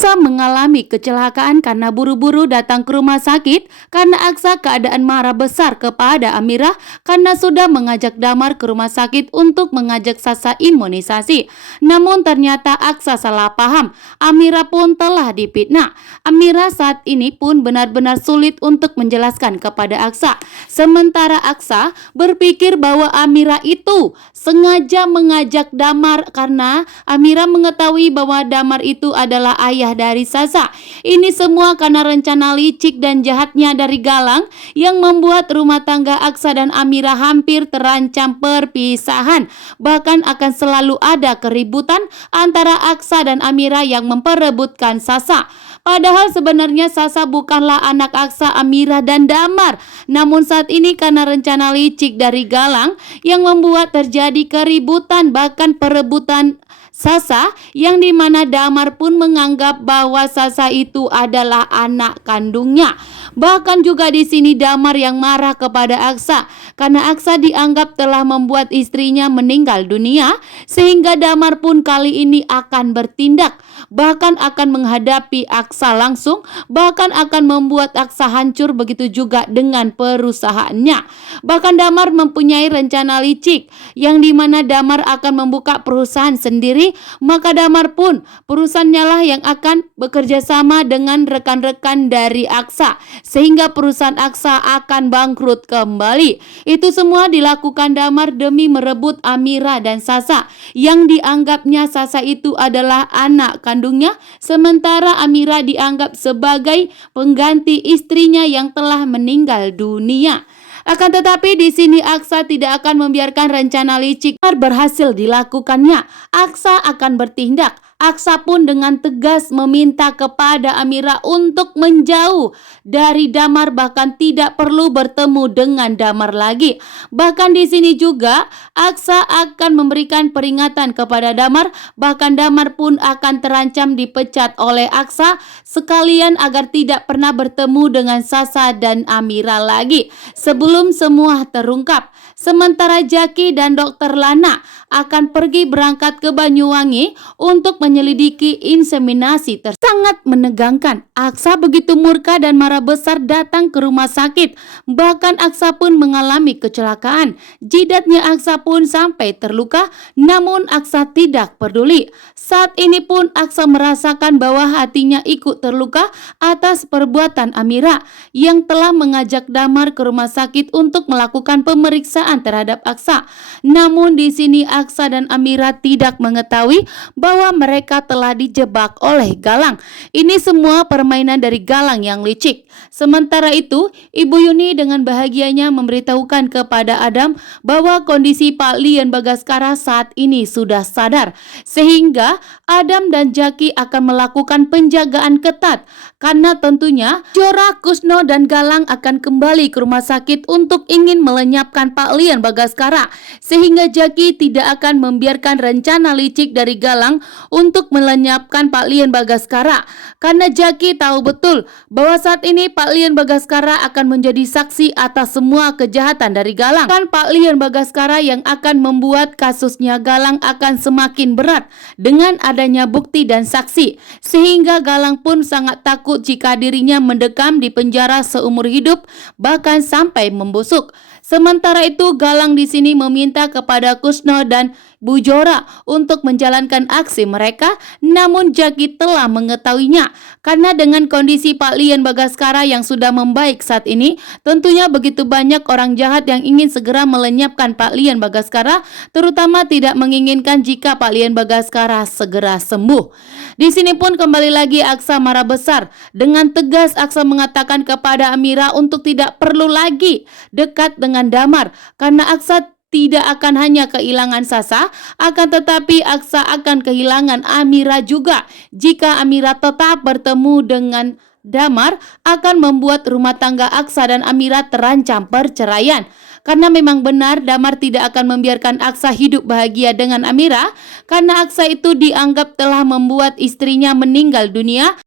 Aksa mengalami kecelakaan karena buru-buru datang ke rumah sakit karena Aksa keadaan marah besar kepada Amirah karena sudah mengajak Damar ke rumah sakit untuk mengajak Sasa imunisasi. Namun ternyata Aksa salah paham. Amirah pun telah difitnah. Amirah saat ini pun benar-benar sulit untuk menjelaskan kepada Aksa. Sementara Aksa berpikir bahwa Amirah itu sengaja mengajak Damar karena Amirah mengetahui bahwa Damar itu adalah ayah dari Sasa. Ini semua karena rencana licik dan jahatnya dari Galang yang membuat rumah tangga Aksa dan Amirah hampir terancam perpisahan. Bahkan akan selalu ada keributan antara Aksa dan Amirah yang memperebutkan Sasa. Padahal sebenarnya Sasa bukanlah anak Aksa, Amirah dan Damar. Namun saat ini karena rencana licik dari Galang yang membuat terjadi keributan bahkan perebutan Sasa, yang dimana Damar pun menganggap bahwa Sasa itu adalah anak kandungnya. Bahkan juga di sini Damar yang marah kepada Aksa karena Aksa dianggap telah membuat istrinya meninggal dunia, sehingga Damar pun kali ini akan bertindak, bahkan akan menghadapi Aksa langsung, bahkan akan membuat Aksa hancur, begitu juga dengan perusahaannya. Bahkan Damar mempunyai rencana licik yang dimana Damar akan membuka perusahaan sendiri, maka Damar pun perusahaannya lah yang akan bekerja sama dengan rekan-rekan dari Aksa, sehingga perusahaan Aksa akan bangkrut kembali. Itu semua dilakukan Damar demi merebut Amirah dan Sasa, yang dianggapnya Sasa itu adalah anak kandungnya, sementara Amirah dianggap sebagai pengganti istrinya yang telah meninggal dunia. Akan tetapi di sini Aksa tidak akan membiarkan rencana licik berhasil dilakukannya. Aksa akan bertindak. Aksa pun dengan tegas meminta kepada Amirah untuk menjauh dari Damar, bahkan tidak perlu bertemu dengan Damar lagi. Bahkan di sini juga Aksa akan memberikan peringatan kepada Damar, bahkan Damar pun akan terancam dipecat oleh Aksa sekalian agar tidak pernah bertemu dengan Sasa dan Amirah lagi sebelum semua terungkap. Sementara Jaki dan Dokter Lana akan pergi berangkat ke Banyuwangi untuk menyelidiki inseminasi sangat menegangkan. Aksa begitu murka dan marah besar datang ke rumah sakit. Bahkan Aksa pun mengalami kecelakaan. Jidatnya Aksa pun sampai terluka, namun Aksa tidak peduli. Saat ini pun Aksa merasakan bahwa hatinya ikut terluka atas perbuatan Amirah yang telah mengajak Damar ke rumah sakit untuk melakukan pemeriksaan terhadap Aksa. Namun di sini Aksa dan Amirah tidak mengetahui bahwa mereka telah dijebak oleh Galang. Ini semua permainan dari Galang yang licik. Sementara itu, Ibu Yuni dengan bahagianya memberitahukan kepada Adam bahwa kondisi Pak Lian Bagaskara saat ini sudah sadar, sehingga Adam dan Jaki akan melakukan penjagaan ketat karena tentunya Jora, Kusno dan Galang akan kembali ke rumah sakit untuk ingin melenyapkan Pak Lian Bagaskara, sehingga Jaki tidak akan membiarkan rencana licik dari Galang untuk melenyapkan Pak Lian Bagaskara, karena Jaki tahu betul bahwa saat ini Pak Lian Bagaskara akan menjadi saksi atas semua kejahatan dari Galang. Kan Pak Lian Bagaskara yang akan membuat kasusnya Galang akan semakin berat dengan adanya bukti dan saksi, sehingga Galang pun sangat takut jika dirinya mendekam di penjara seumur hidup, bahkan sampai membusuk. Sementara itu Galang di sini meminta kepada Kusno dan Bu Jora untuk menjalankan aksi mereka, namun Jaki telah mengetahuinya karena dengan kondisi Pak Lian Bagaskara yang sudah membaik saat ini, tentunya begitu banyak orang jahat yang ingin segera melenyapkan Pak Lian Bagaskara, terutama tidak menginginkan jika Pak Lian Bagaskara segera sembuh. Di sini pun kembali lagi Aksa marah besar. Dengan tegas Aksa mengatakan kepada Amirah untuk tidak perlu lagi dekat dengan Damar karena Aksa tidak akan hanya kehilangan Sasa, akan tetapi Aksa akan kehilangan Amirah juga. Jika Amirah tetap bertemu dengan Damar, akan membuat rumah tangga Aksa dan Amirah terancam perceraian. Karena memang benar Damar tidak akan membiarkan Aksa hidup bahagia dengan Amirah, karena Aksa itu dianggap telah membuat istrinya meninggal dunia.